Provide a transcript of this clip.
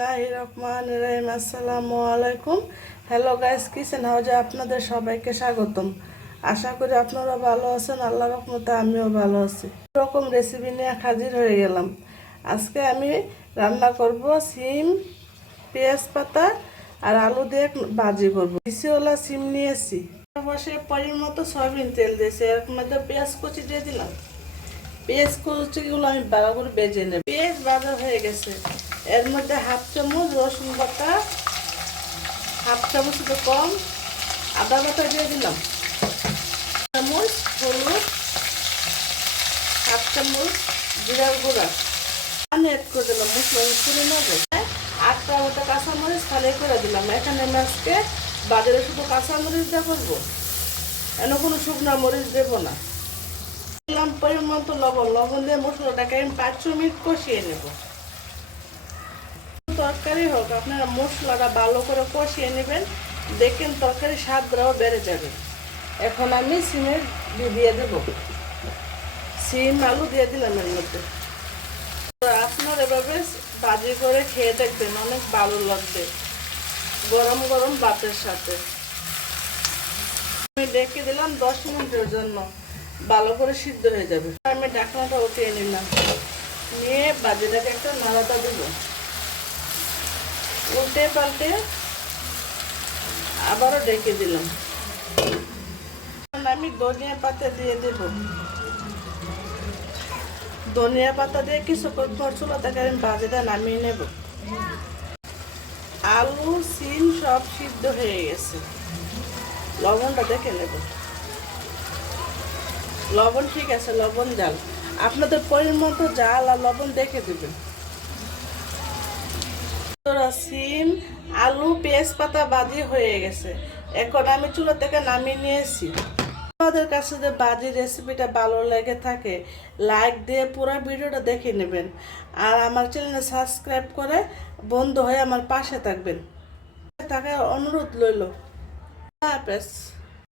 বিসমিল্লাহির রহমানির রহিম। আসসালামু আলাইকুম। হ্যালো গাইস, কিচেন হাউজে আপনাদের সবাইকে স্বাগতম। আশা করি আপনারা ভালো আছেন। আল্লাহর রহমতে আমিও ভালো আছি। রকম রেসিপি নিয়ে হাজির হয়ে গেলাম। আজকে আমি রান্না করব সিম, পেঁয়াজ পাতা আর আলু দিয়ে ভাজি করব। বিসিওয়ালা সিম নিয়েছি। বসে পরিমাণ মতো সয়াবিন তেল দিয়েছি, এর মধ্যে পেঁয়াজ কুচি দিয়ে দিলাম। পেঁয়াজ কুচিগুলো আমি ভালো করে বেজে নেব। পেঁয়াজ ভাজা হয়ে গেছে, এর মধ্যে হাফ চামচ রসুন বাটা, হাফ চামচ কম আদা বাটা দিয়ে দিলাম, চামচ হলুদ, হাফ চামচ জিরার গুঁড়া, পানি অ্যাড করে দিলাম মশলা করে নেবে। 8টা মতো কাঁচামরিচ ফালি করে দিলাম। এখানে মাছকে বাজারে শুধু কাঁচামরিচ দিয়ে করবো, এনে কোনো শুকনা মরিচ দেবো না। দিলাম পরিমাণ মতো লবণ দিয়ে মশলাটাকে আমি 5 মিনিট কষিয়ে নেব। তরকারি হোক, আপনারা মশলাটা ভালো করে কষিয়ে নেবেন, দেখেন তরকারি স্বাদটাও বেড়ে যাবে। এখন আমি সিমের দিয়ে দেব, সিম আলু দিয়ে দিলাম এর মধ্যে। আপনার এভাবে ভাজি করে খেয়ে দেখবেন, অনেক ভালো লাগবে গরম গরম ভাতের সাথে। আমি ডেকে দিলাম 10 মিনিটের জন্য, ভালো করে সিদ্ধ হয়ে যাবে। আমি ঢাকনাটা উঠিয়ে নিলাম, নিয়ে ভাজিটাকে একটা নাড়াটা দেবো, উল্টে পাল্টে আবারও ডেকে দিলাম। আমি ধনিয়া পাতা দিয়ে দেব। ধনিয়া পাতা দিয়ে কিছুক্ষণ পর চুলা থেকে আমি ভাজিটা নামিয়ে নেব। আলু সিম সব সিদ্ধ হয়ে গেছে, লবণটা দেখে নেব। লবণ ঠিক আছে, লবণ জাল আপনাদের পরিমাণ মতো জাল আর লবণ দেখে দেবেন। সিম আলু পেঁয়াজ পাতা ভাজি হয়ে গেছে, এখন আমি চুলা থেকে নামিয়ে নিয়েছি। আমাদের কাছে যে ভাজি রেসিপিটা ভালো লেগে থাকে, লাইক দিয়ে পুরো ভিডিওটা দেখে নেবেন, আর আমার চ্যানেলে সাবস্ক্রাইব করে বন্ধু হয়ে আমার পাশে থাকবেন। থাকার অনুরোধ রইল। আল্লাহ হাফেজ।